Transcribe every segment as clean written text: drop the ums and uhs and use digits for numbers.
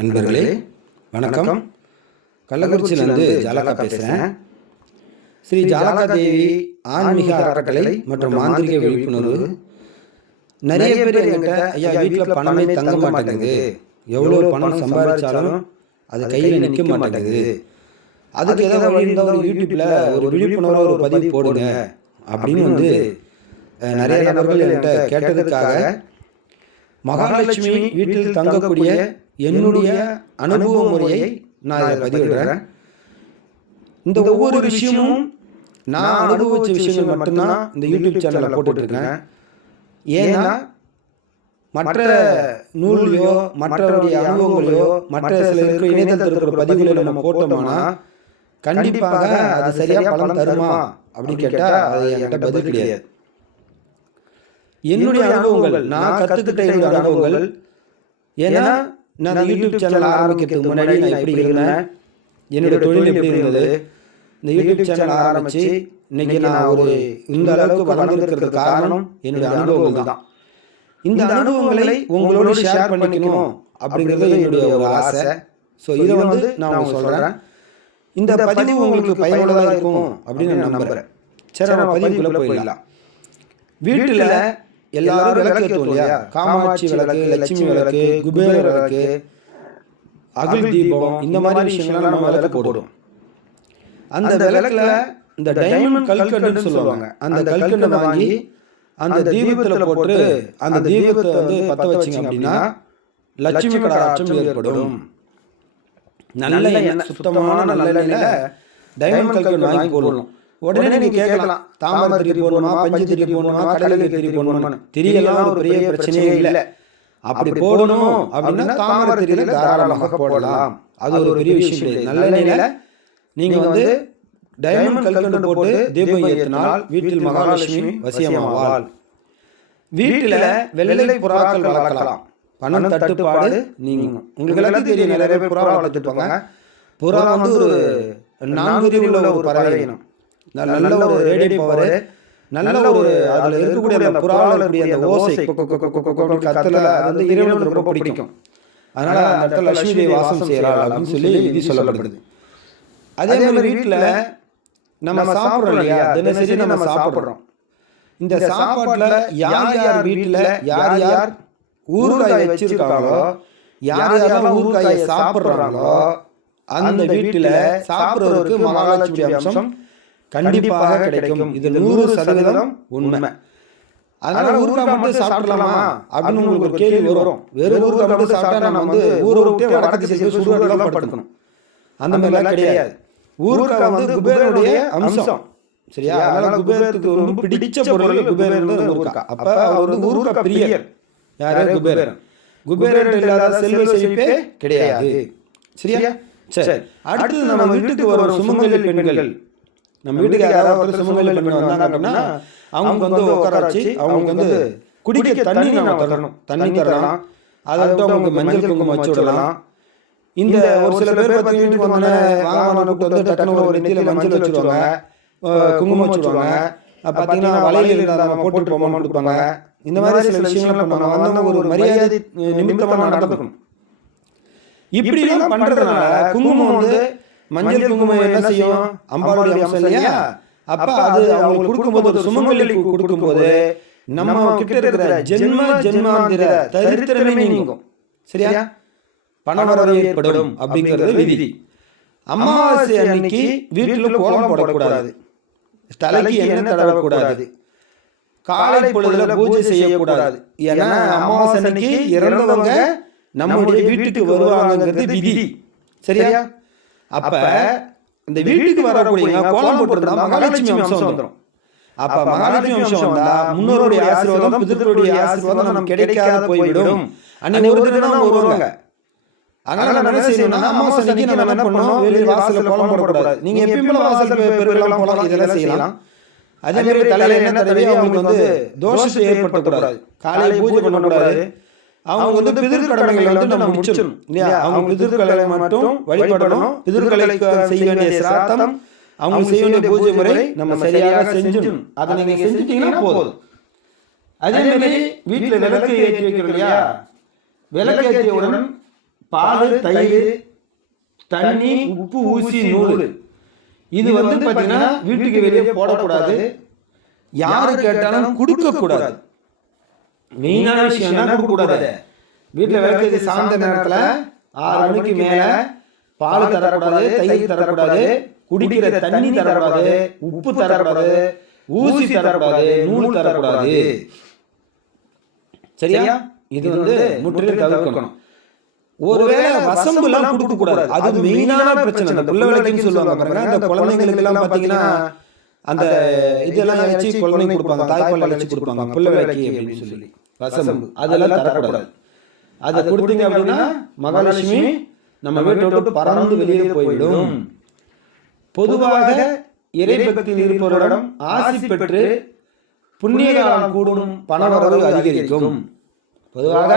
நண்பர்களே வணக்கம். கள்ளக்குறிச்சியிலிருந்து ஜாலகா பேசுகிறேன். ஸ்ரீ ஜாலகா தேவி ஆன்மீக அறக்கட்டளை மற்றும் மாந்திரிக விழிப்புணர்வு. நிறைய பேர் என்கிட்ட, ஐயா வீட்டில் பணமே தங்க மாட்டேங்குது, எவ்வளோ பணம் சம்பாதிச்சாலும் அது கையில் நிற்க மாட்டேங்குது, அதுக்கு ஏதாவது வழி இருந்தால் ஒரு யூடியூப்பில் ஒரு விழிப்புணர்வு ஒரு பதிவு போடுங்க அப்படின்னு நிறைய நபர்கள் என்கிட்ட கேட்டதுக்காக மகாலட்சுமி வீட்டில் தங்கக்கூடிய என்னுடைய அனுபவ முறையை நான் இதை பதிவிடுறேன். இந்த ஒவ்வொரு விஷயமும் நான் அனுபவிச்ச விஷயங்கள் மட்டும்தான் இந்த யூடியூப் சேனலில் போட்டுட்ருக்கேன். ஏன்னா மற்ற நூல்லையோ மற்றவருடைய அனுபவங்களையோ மற்ற சில இருக்கிற இணையதளத்தில் இருக்கிற பதிவுகளை நம்ம போட்டோம்னா கண்டிப்பாக அது சரியாக பலன் தருமா அப்படின்னு கேட்டால் அது என்கிட்ட பதில் கிடையாது. என்னுடைய அனுபவங்கள், நான் கற்றுக்கிட்ட என்னுடைய அனுபவங்கள், ஏன்னா நான் இந்த யூடியூப் சேனல் ஆரம்பிக்கிறதுக்கு முன்னாடி நான் எப்படி இருந்தேன், என்னுடைய தொழில் எப்படி இருந்தது, இந்த யூடியூப் சேனல் ஆரம்பித்து இன்றைக்கி நான் இந்த அளவுக்கு வளர்ந்துருக்கிறதுக்கு காரணம் என்னுடைய அனுபவங்கள் தான். இந்த அனுபவங்களை உங்களோட ஷேர் பண்ணிக்கணும் அப்படிங்கிறது என்னுடைய ஒரு ஆசை. ஸோ இதை நான் சொல்கிறேன். இந்த பதிவு உங்களுக்கு பயனுள்ளதாக இருக்கும் அப்படின்னு நான் நம்புகிறேன். சரி, நம்ம பதிவுக்குள்ளே போயிடலாம். வீட்டில் எல்லாரும் விளக்கு ஏற்றுவோம் இல்லையா? காமாட்சி விளக்கு, லட்சுமி விளக்கு, குபேர விளக்கு, அகல் தீபம், இந்த மாதிரி விஷயங்கள்லாம் நம்ம விளக்கு போடுவோம். அந்த விளக்குல இந்த டைமண்ட் கல்கண்டுன்னு சொல்லுவாங்க, அந்த கல்கண்டை வாங்கி அந்த தீபத்தில் போட்டு அந்த தீபத்தை பற்ற வச்சிங்க அப்படின்னா லட்சுமி கடாட்சம் ஏற்படும். நல்ல எண்ணெய், சுத்தமான நல்லெண்ணெயில டைமண்ட் கல்கண்டு வாங்கி போடணும். உடனே நீங்கள் கேட்கலாம், தாமரை திரி போடணுமா, பஞ்சு திரி போடணுமா, கடலை திரி போடணுமான்னு. திரியெல்லாம் ஒரு பெரிய பிரச்சனையே இல்லை. அப்படி போடணும் அப்படின்னா தாமரை திரியில தாராளமாக போடலாம். அது ஒரு பெரிய விஷயம் இல்லை. நல்லெண்ணெயில நீங்கள் டைமண்ட் கல்கண்டு போட்டு தீபம் ஏற்றினால் வீட்டில் மகாலட்சுமி வசியமாவாள். வீட்டில் வெள்ளை புறாக்கள் வளர்க்கலாம். பணம் தட்டுப்பாடு நீங்கும். உங்களுக்கு எல்லாம் தெரியும், நிறைய பேர் புறா வளர்த்துப்பாங்க. புறா ஒரு 4 உள்ள ஒரு பறவை இனம். நல்ல ஒரு ரேடியோ பவர், நல்ல ஒரு அதில் இருக்கக்கூடிய அந்த புறாவில் இருக்கக்கூடிய அந்த ஓசை கத்துல அது இறைவனுக்கு ரொம்ப பிடிக்கும். அதனால அந்த இடத்துல லட்சுமி தேவி வாசம் செய்யறாள் அப்படின்னு சொல்லி இது சொல்லப்படுது. அதே மாதிரி வீட்டில் நம்ம சாப்பிட்றோம் இல்லையா, தினசரி நம்ம சாப்பிட்றோம். இந்த சாப்பாட்டில் யார் யார் வீட்டில் யார் யார் ஊறுகாய் வச்சிருக்காங்களோ, யார் யாரெல்லாம் ஊறுகாயை சாப்பிட்றாங்களோ அந்த வீட்டில் சாப்பிட்றவருக்கு மகாலட்சுமி அம்சம் கண்டிப்பாக கிடைக்கும். இது 100% உண்மை. அதனால ஊறுகாய் மட்டும் சாப்பிடலாமா அப்படின்னு உங்களுக்கு ஒரு கேள்வி வரும். வெறும் ஊறுகாய் மட்டும் சாப்பிட்டா நம்ம ஊற விட்டு வடக்கு செய்ய சுடுகாடுலாம் படுக்கணும், அந்த மாதிரிலாம் கிடையாது. ஊறுகாய் குபேரனுடைய அம்சம், சரியா? அதனால குபேரத்துக்கு ரொம்ப பிடிச்ச பொருள் குபேரன் ஊறுகாய். அப்ப அவர் ஊறுகாய் பிரியர். யாரு? குபேரன். குபேரன் இல்லாத செல்வ செழிப்பே கிடையாது, சரியா? சரி, அடுத்து நம்ம வீட்டுக்கு வரும் சுமங்கலி பெண்கள், நம்ம வீட்டுக்கு யாராவது ஒரு சுமங்கலி பெண் வந்தாங்க அப்படின்னா அவங்க உட்கார வச்சு அவங்க குடிக்க தண்ணி நம்ம தரணும். தண்ணி தரலாம், அதை அவங்க மஞ்சள் குங்குமம் வச்சு விடலாம். இந்த ஒரு சில பேர் வீட்டுக்கு வந்தோடனே டக்குனு ஒரு நெத்தியில மஞ்சள் வச்சுருவாங்க, குங்குமம் வச்சுருவாங்க. பார்த்தீங்கன்னா வலையில் நம்ம போட்டு போமான்னு கொடுப்பாங்க. இந்த மாதிரி சில விஷயங்கள் பண்ணுவாங்க. வந்தவங்க ஒரு மரியாதை நிமித்தமாக நடந்துக்கணும். இப்படிலாம் பண்றதுனால குங்குமம் மஞ்சள் குங்குமம் என்ன செய்யும்? அம்பாளுடைய அம்சம் இல்லையா? அப்ப அது அவங்களுக்கு கொடுக்கும்போது, ஒரு சுமங்கலி கொடுக்கும்போது நம்ம கிட்ட இருக்கிற ஜென்மாந்திர தரித்திரமே நீங்கும், சரியா? பணவரவு ஏற்படும் அப்படிங்கிறது விதி. அமாவாசை அன்னைக்கு வீட்டில் கோலம் போடக்கூடாது, தலைக்கு எண்ணெய் தடவக்கூடாது, காலை பொழுதுல பூஜை செய்யக்கூடாது. ஏன்னா அமாவாசை அன்னைக்கு இறந்தவங்க நம்முடைய வீட்டுக்கு வருவாங்கிறது விதி, சரியா? அப்ப இந்த வீட்டுக்கு வரக்கூடிய கோலம் போட்டுருந்தா மகாலட்சுமி அம்சம் வந்துடும். அப்ப மகாலட்சுமி அம்சம் வந்தா முன்னோருடைய ஆசீர்வாதம், பிதர்களுடைய ஆசீர்வாதம் நமக்கு கிடைக்காத போய்விடும். அன்னைக்கு ஒரு தினம் தான் வருவாங்க. அதனால நம்ம என்ன செய்யணும்னா, அமாவாசைக்கு நம்ம என்ன பண்ணணும், வெளியே வாசல்ல கோலம் போடக்கூடாது. நீங்க எப்பயுமே வாசல் பெருகலாம் போலாம், இதெல்லாம் செய்யலாம். அதே மாதிரி தலையில என்ன தடவி அவங்களுக்கு தோஷத்தை ஏற்படுத்தக்கூடாது, காலையில் பூஜை பண்ணக்கூடாது. அவங்க பிதிர்கடமைகளை நம்ம முடிச்சிடணும் இல்லையா? அவங்க பிதிர்களை மட்டும் வழிபடணும். பிதிர்களுக்கு செய்ய வேண்டிய சிராத்தம், அவங்க செய்ய வேண்டிய பூஜை முறை நம்ம சரியாக செஞ்சிடணும். அதை நீங்க செஞ்சுட்டீங்கன்னா போதும். அதே மாதிரி வீட்டில் விளக்கு ஏற்றி வைக்கிறோம் இல்லையா? விளக்கு ஏற்றியவுடன் பால், தயிர், தண்ணி, உப்பு, ஊசி, நூல். இது பார்த்தீங்கன்னா வீட்டுக்கு வெளியே போடக்கூடாது. யாரு கேட்டாலும் கொடுக்கக்கூடாது. மெயினான விஷயம் என்ன, கொடுக்கக்கூடாது. வீட்டில் விளக்கு சார்ந்த நேரத்தில் 6 மணிக்கு மேலே பால் தரக்கூடாது, தயிர் தரக்கூடாது, குடிக்கிற தண்ணி தரக்கூடாது, உப்பு தரக்கூடாது, ஊசி தரக்கூடாது, நூல் தரக்கூடாது. சரியா? இது முற்றிலும் தவிர்க்கணும். ஒருவேளை வசம்புலாம் கொடுக்க கூடாது. அது மெயினான பிரச்சனை. அந்த புள்ள விளக்குன்னு சொல்லுவாங்க பாருங்க. அந்த குழந்தைங்களுக்கு எல்லாம் பாத்தீங்கன்னா அந்த இதெல்லாம் அழைச்சி குழந்தைங்க கொடுப்பாங்க, தாய்ப்பால் அழைச்சி கொடுப்பாங்க புள்ள விளக்கி அப்படின்னு சொல்லி. வசம்பு அதெல்லாம் தரக்கூடாது. அதை கொடுத்தீங்க அப்படின்னா மகாலட்சுமி நம்ம வீட்டை விட்டு பறந்து வெளியே போய்விடும். பொதுவாக இறைபக்தியில் இருப்பவரிடம் ஆசி பெற்று புண்ணிய காலம் கூடும், பணவரவு அதிகரிக்கும். பொதுவாக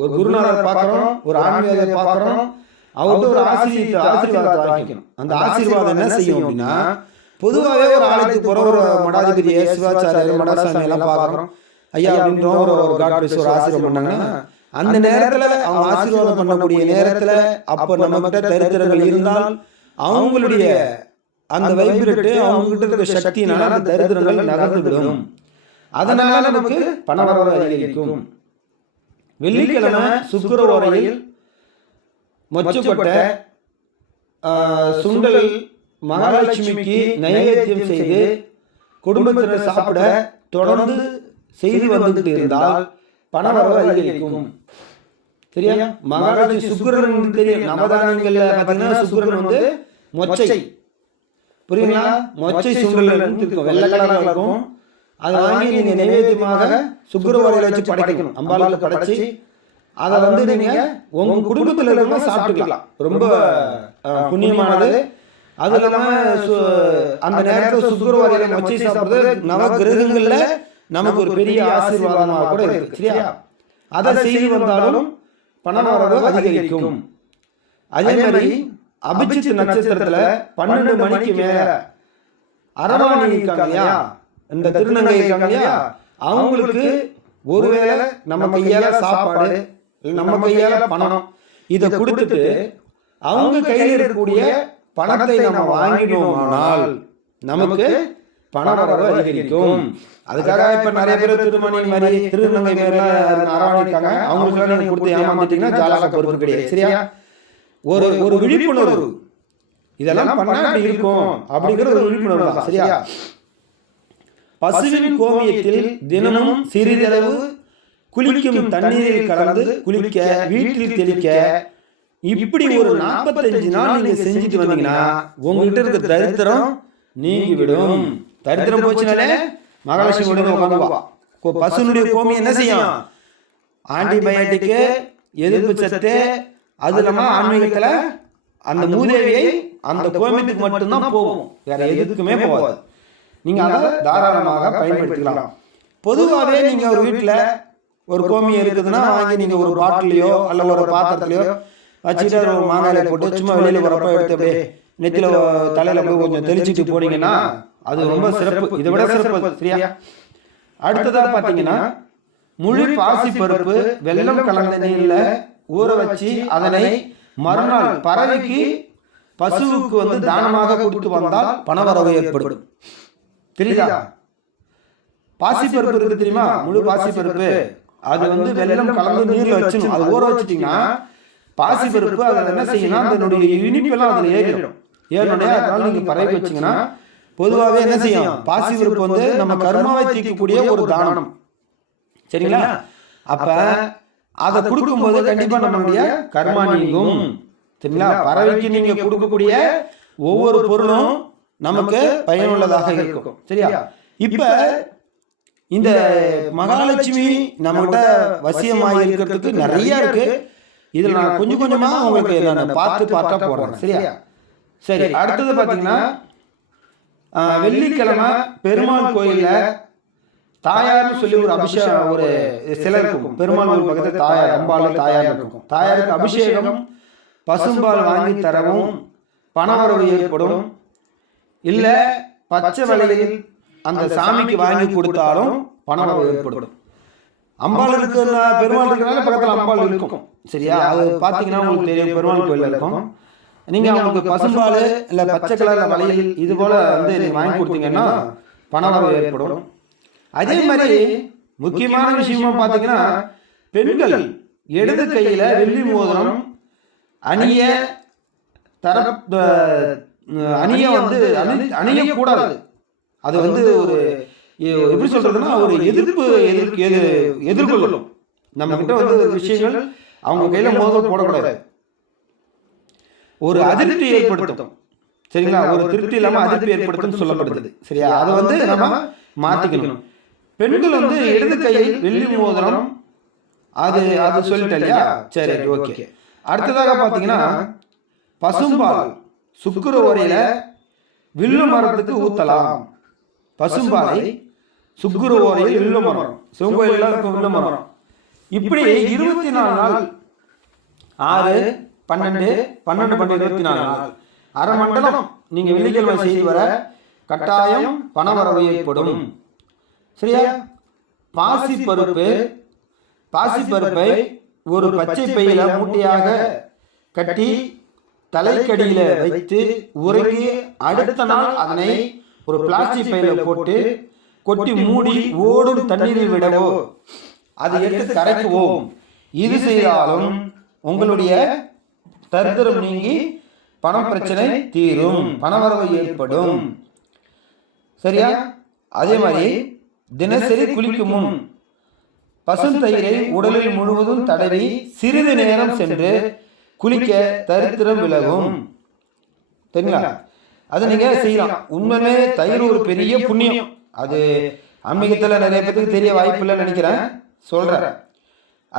ஒரு குருநாதர் பார்க்கிறோம், ஒரு ஆன்மீகத்தை பார்க்கிறோம், அவர்கிட்ட ஒரு ஆசீர்வாதத்தை வாங்கிக்கணும். அந்த ஆசீர்வாதம் என்ன செய்யும் அப்படின்னா, பொதுவாகவே ஒரு ஆலயத்துக்கு போற ஒரு மடாதிபதி, சிவாச்சாரியர், மடாசாமி எல்லாம் பார்க்கிறோம், ஐயா அப்படின்ற ஒரு ஒரு ஆசீர்வாதம் பண்ணாங்கன்னா அந்த நேரத்துல அவங்க ஆசீர்வாதம் பண்ணக்கூடிய நேரத்துல அப்ப நம்ம கிட்ட தரித்திரங்கள் இருந்தால் அவங்களுடைய அந்த வைப்ரேட் அவங்க கிட்ட இருக்க சக்தியினால அந்த தரித்திரங்கள் நகர்ந்து விடும். அதனால நமக்கு பணவரவு அதிகரிக்கும். வெள்ளிக்கிழமை சுக்கிர ஓரையில் மொச்சக்கொட்டை, சுண்டல் மகாலட்சுமிக்கு நைவேத்தியம் செய்து குடும்பத்தினர் சாப்பிட தொடர்ந்து செய்து வந்துட்டு இருந்தால் பணவரவு அதிகரிக்கும். சரியா? மகாலட்சுமி சுக்கிரன் தெரியும். நவதானியங்கள்ல பார்த்தீங்கன்னா சுக்கிரன் மொச்சை, புரியுங்களா? மொச்சை சுண்டல் இருக்கும், வெள்ளை கலராக இருக்கும். அதை வாங்கி நீங்க நைவேத்தியமாக சுக்கிரவாரியில் வச்சு படைக்கணும். அம்பாளுக்கு படைச்சி அதை நீங்க உங்க குடும்பத்தில் இருக்கிறவங்க சாப்பிட்டுக்கலாம். ரொம்ப புண்ணியமானது. அது இல்லாம அந்த நேரத்தில் சுக்கிரவாரியில் மொச்சை சாப்பிடுறது நவ கிரகங்கள்ல நமக்கு ஒரு பெரிய ஆசீர்வாதமாக கூட இருக்கு. சரியா? அதை செய்து வந்தாலும் பணவரவு அதிகரிக்கும். அதே மாதிரி அபிஜித் நட்சத்திரத்துல 12 மணிக்கு மேல அரவாணி இருக்காங்க இல்லையா, இந்த திருநங்கை இருக்காங்க இல்லையா, அவங்களுக்கு ஒருவேளை நம்ம கையால சாப்பாடு, நம்ம கையால பணம் இதை கொடுத்துட்டு அவங்க கையில் இருக்கக்கூடிய பணத்தை நம்ம வாங்கினோமானால் நமக்கு பணவரவு அதிகரிக்கும். அதுக்காக இப்ப நிறைய பேர் திருமணி மாதிரி திருநங்கை மேலாம் அரவாணிக்காங்க, அவங்களுக்கு நீங்க கொடுத்து ஏமாந்துட்டீங்கன்னா ஜாலக பொறுப்பு கிடையாது. சரியா? ஒரு ஒரு விழிப்புணர்வு, இதெல்லாம் பண்ணா அப்படி இருக்கும் அப்படிங்கிற ஒரு விழிப்புணர்வு தான். சரியா? பசுவின் கோமியத்தில் தினமும் சிறிதளவு குளிக்கும் தண்ணீரில் கலந்து குளிக்க, வீட்டில் தெளிக்க, இப்படி ஒரு 45 நாள் நீங்க செஞ்சுட்டு வந்தீங்கன்னா உங்ககிட்ட இருக்க தரித்திரம் நீங்கிவிடும். தரித்திரம் போச்சுனாலே மகாலட்சுமி உடனே உட்காந்துவா. பசுனுடைய கோமியம் என்ன செய்யும்? ஆன்டிபயோட்டிக்கு, எதிர்ப்பு சத்து, அது இல்லாம ஆன்மீகத்துல அந்த மூதேவியை அந்த கோமியத்துக்கு மட்டும்தான் போகும், வேற எதுக்குமே போகாது. நீங்க அதை தாராளமாக பயன்படுத்திக்கலாம். பொதுவாகவே நீங்க ஒரு வீட்டுல ஒரு கோமியம் இருக்குதுன்னா வாங்கி நீங்க ஒரு பாட்டிலையோ அல்ல ஒரு பாத்திரத்திலையோ வச்சுட்டு ஒரு மாங்காயில போட்டு சும்மா வெளியில வரப்ப எடுத்து அப்படியே நெத்தில தலையில போய் கொஞ்சம் தெளிச்சுட்டு போனீங்கன்னா அது ரொம்ப சிறப்பு. இதை விட சிறப்பு. சரியா? அடுத்ததா பாத்தீங்கன்னா முழு பாசி பருப்பு வெல்லம் கலந்த நீர்ல ஊற வச்சு அதனை மறுநாள் பறவைக்கு, பசுவுக்கு தானமாக கொடுத்து வந்தால் பணவரவு ஏற்படும். தெரியுதா? பாசிப்பருப்பு இருக்கு தெரியுமா? முழு பாசிப்பருப்பு அது வெல்லம் கலந்து நீர்ல வச்சிடும். அது ஊற வச்சிட்டீங்கன்னா பாசிப்பருப்பு அதை என்ன செய்யணும், அதனுடைய இனிப்பெல்லாம் அதுல ஏறிடும். ஏறணுடைய அதனால நீங்க பறவை வச்சீங்கன்னா பொதுவாகவே என்ன செய்யும், பாசிப்பருப்பு நம்ம கர்மாவை தீர்க்கக்கூடிய ஒரு தானம். சரிங்களா? அப்ப அதை கொடுக்கும்போது கண்டிப்பா நம்மளுடைய கர்மா நீங்கும். சரிங்களா? பறவைக்கு நீங்க கொடுக்கக்கூடிய ஒவ்வொரு பொருளும் நமக்கு பயனுள்ளதாக இருக்கும். சரியா? இப்ப இந்த மகாலட்சுமி நம்மகிட்ட வசியமாக இருக்கிறதுக்கு நிறைய இருக்கு. இதுல நான் கொஞ்சம் கொஞ்சமா உங்களுக்கு நான் பார்த்தா போடுறேன். சரியா? சரி, அடுத்தது பாத்தீங்கன்னா வெள்ளிக்கிழமை பெருமாள் கோயில்ல தாயார்னு சொல்லி ஒரு அபிஷேகம், ஒரு சிலர் இருக்கும். பெருமாள் பக்கத்துல தாயார், அம்பாள் தாயார் இருக்கும். தாயாருக்கு அபிஷேகம் பசும்பால் வாங்கி தரவும் பணவரவு ஏற்படும். இல்ல பச்சை வலையில் அந்த சாமிக்கு வாங்கி கொடுத்தாலும் பணவரவு ஏற்படும். அம்பாள் இருக்குன்னா பெருமாள் இருக்கிறனால பக்கத்தில் அம்பாள் இருக்கும். சரியா? அது பார்த்தீங்கன்னா உங்களுக்கு தெரியும், பெருமாள் கோயில் இருக்கும். நீங்கள் அவங்களுக்கு பசும்பால் இல்லை பச்சை கலரில் வளையல் இது போல் வந்து நீங்கள் வாங்கி கொடுத்தீங்கன்னா பணவரவு ஏற்படும். அதே மாதிரி முக்கியமான விஷயமா பார்த்தீங்கன்னா, பெண்கள் இடது கையில் வெள்ளி மோதிரம் அணிய வந்து அணியக்கூடாது. அது வந்து ஒரு எப்படி சொல்றதுன்னா, ஒரு எதிர்கொள்ளும். நம்ம கிட்ட வந்து விஷயங்கள் அவங்க கையில மோதிரம் போடக்கூடாது, ஒரு அதிருப்தி ஏற்படுத்தும். சரிங்களா? ஒரு திருப்தி இல்லாம அதிருப்தி ஏற்படுத்தும் சொல்லப்படுது. சரியா? அதை வந்து நம்ம மாத்திக்கணும். பெண்கள் வந்து இடது கையில் வெள்ளி மோதிரம் அது சொல்லிட்டேன் இல்லையா? சரி, ஓகே. அடுத்ததாக பார்த்தீங்கன்னா, பசும்பால் சுக்கிர ஓரையில வில்லு மரத்துக்கு ஊத்தலாம். பசும்பாலை சுக்கிர ஓரையில் வில்லு மரம், சிவகோயில இருக்கும் வில்லு மரம். இப்படி 24 நாள் 6, 12, 12, 24 நாள் அரை மண்டலம் நீங்க வெள்ளிக்கிழமை செய்து வர கட்டாயம் பணவரவு ஏற்படும். சரியா? பாசிப்பருப்பை ஒரு பச்சை பையில மூட்டையாக கட்டி தலைக்கடியில வைத்து உறங்கி அடுத்த நாள் அதனை ஒரு பிளாஸ்டிக் பையில போட்டு கொட்டி மூடி ஓடும் தண்ணீரில் விடவோ அதை எடுத்து கரைக்குவோம். இது செய்தாலும் உங்களுடைய தரித்திரம் நீங்கி பண பிரச்சனை தீரும், பணவரவு ஏற்படும். சரியா? அதே மாதிரி தினசரி குளிக்கும் முன் பசுந்தயிரை உடலில் முழுவதும் தடவி சிறிது நேரம் சென்று குளிக்க தரித்திரம் விலகும். சரிங்களா? அதை நீங்க செய்யலாம். உண்மையிலே தயிர் ஒரு பெரிய புண்ணியம். அது ஆன்மீகத்தில் நிறைய பேருக்கு தெரிய வாய்ப்பு இல்லைன்னு நினைக்கிறேன், சொல்றேன்.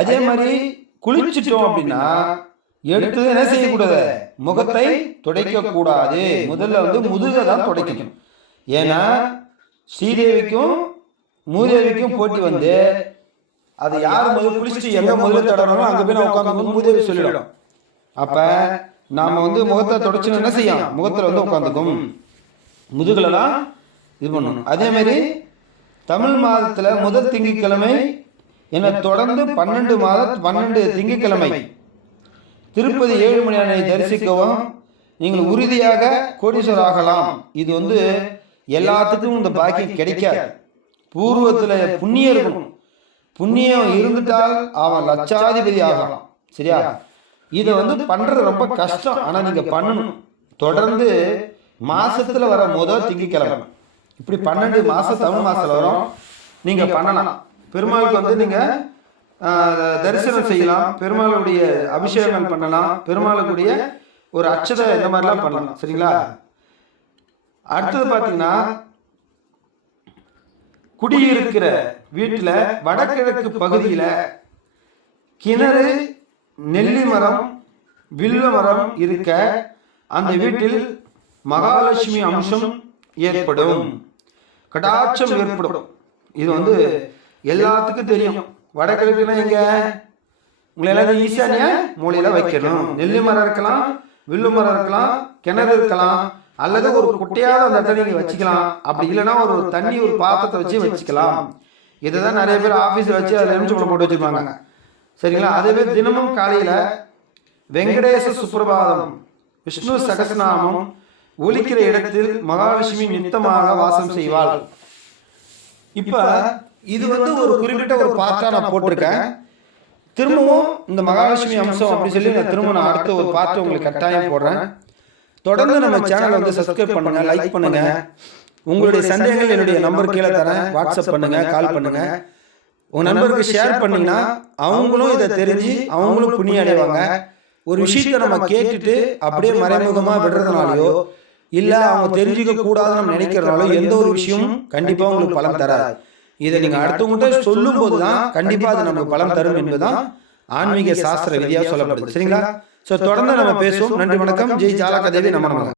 அதே மாதிரி குளிச்சுட்டோம் அப்படின்னா எடுத்து என்ன செய்யக்கூடாது, முகத்தை துடைக்க கூடாது. முதல்ல வந்து முதுகை தான் துடைக்கணும். ஏன்னா ஸ்ரீதேவிக்கும் மூதேவிக்கும் போட்டி வந்து அது யார் முதல் குளிச்சுட்டு எங்க முதல்ல தடவணும் அங்க போய் உட்காந்து மூதேவி சொல்லிடும். அப்ப நாம வந்து முகத்தை தொடச்சு என்ன செய்யும், முகத்துல வந்து உட்காந்துக்கும், முதுகுலாம் இது பண்ணணும். அதே மாதிரி தமிழ் மாதத்துல முதல் திங்கட்கிழமை என தொடர்ந்து 12 திங்கட்கிழமை திருப்பதி ஏழுமலையானை தரிசிக்கவும் நீங்கள் உறுதியாக கோடீஸ்வரர் ஆகலாம். இது வந்து எல்லாத்துக்கும் இந்த பாக்கியம் கிடைக்காது. பூர்வத்துல புண்ணியம் இருக்கும். புண்ணியம் இருந்துட்டால் அவன் லட்சாதிபதி ஆகலாம். சரியா? இதை வந்து பண்றது ரொம்ப கஷ்டம். ஆனா நீங்க பண்ணணும். தொடர்ந்து மாசத்துல வர முதல் திங்கட்கிழமை இப்படி 12 மாசம் தமிழ் மாசத்துல வரும், நீங்க பண்ணலாம். பெருமாளுக்கு வந்து நீங்க தரிசனம் செய்யலாம், பெருமாளுடைய அபிஷேகம் பண்ணலாம், பெருமாளுடைய ஒரு அச்சதை இந்த மாதிரிலாம் பண்ணலாம். சரிங்களா? அடுத்தது பார்த்தீங்கன்னா, குடியிருக்கிற வீட்டில் வடகிழக்கு பகுதியில் கிணறு, நெல்லி மரம், வில்வ மரம் இருக்க அந்த வீட்டில் மகாலட்சுமி அம்சம் ஏற்படும், கடாட்சம் ஏற்படும். இது வந்து எல்லாத்துக்கும் தெரியும். வடகிழக்குனா எங்க, உங்களை எல்லாரும் ஈசானிய மூலையில வைக்கணும். நெல்லி மரம் இருக்கலாம், வில்லு மரம் இருக்கலாம், கிணறு இருக்கலாம், அல்லது ஒரு குட்டையாவது அந்த இடத்துல நீங்க வச்சுக்கலாம். அப்படி இல்லைன்னா ஒரு தண்ணி ஒரு பாத்திரத்தை வச்சுக்கலாம். இதுதான் நிறைய பேர் ஆபீஸ்ல வச்சு அதில் எலுமிச்சம்பழம் போட்டு வச்சிருப்பாங்க. சரிங்களா? அதே பேர் தினமும் காலையில வெங்கடேச சுப்பிரபாதம், விஷ்ணு சகஸ்ரநாமம் ஒலிக்கிற இடத்தில் மகாலட்சுமி நித்தமாக வாசம் செய்வாள். இப்ப இது வந்து ஒரு குறிப்பிட்ட ஒரு பார்ட்டா நான் போட்டிருக்கேன். திரும்பவும் இந்த மகாலட்சுமி அம்சம் அப்படி சொல்லி நான் திரும்ப அடுத்த ஒரு பார்ட் உங்களுக்கு கட்டாயம் போடுறேன். தொடர்ந்து நம்ம சேனலை வந்து சப்ஸ்கிரைப் பண்ணுங்க, லைக் பண்ணுங்க. உங்களுடைய சந்தேகங்கள் என்னுடைய நம்பர் கீழே தரேன், வாட்ஸ்அப் பண்ணுங்க, கால் பண்ணுங்க. உங்க நண்பருக்கு ஷேர் பண்ணீங்கன்னா அவங்களும் இதை தெரிஞ்சு அவங்களும் புண்ணியம் அடைவாங்க. ஒரு விஷயத்தை நம்ம கேட்டுட்டு அப்படியே மறைமுகமா விடுறதுனாலயோ இல்ல அவங்க தெரிஞ்சுக்க கூடாதுன்னு நம்ம நினைக்கிறதுனாலோ எந்த ஒரு விஷயமும் கண்டிப்பா உங்களுக்கு பலன் தராது. இதை நீங்க அடுத்தவங்கள்ட்ட சொல்லும் போதுதான் கண்டிப்பா அது நமக்கு பலன் தரும் என்பதுதான் ஆன்மீக சாஸ்திர விதியா சொல்லப்படுது. சரிங்களா? சோ தொடர்ந்து நம்ம பேசுவோம். நன்றி, வணக்கம். ஜெய் ஜாலகா தேவி நம.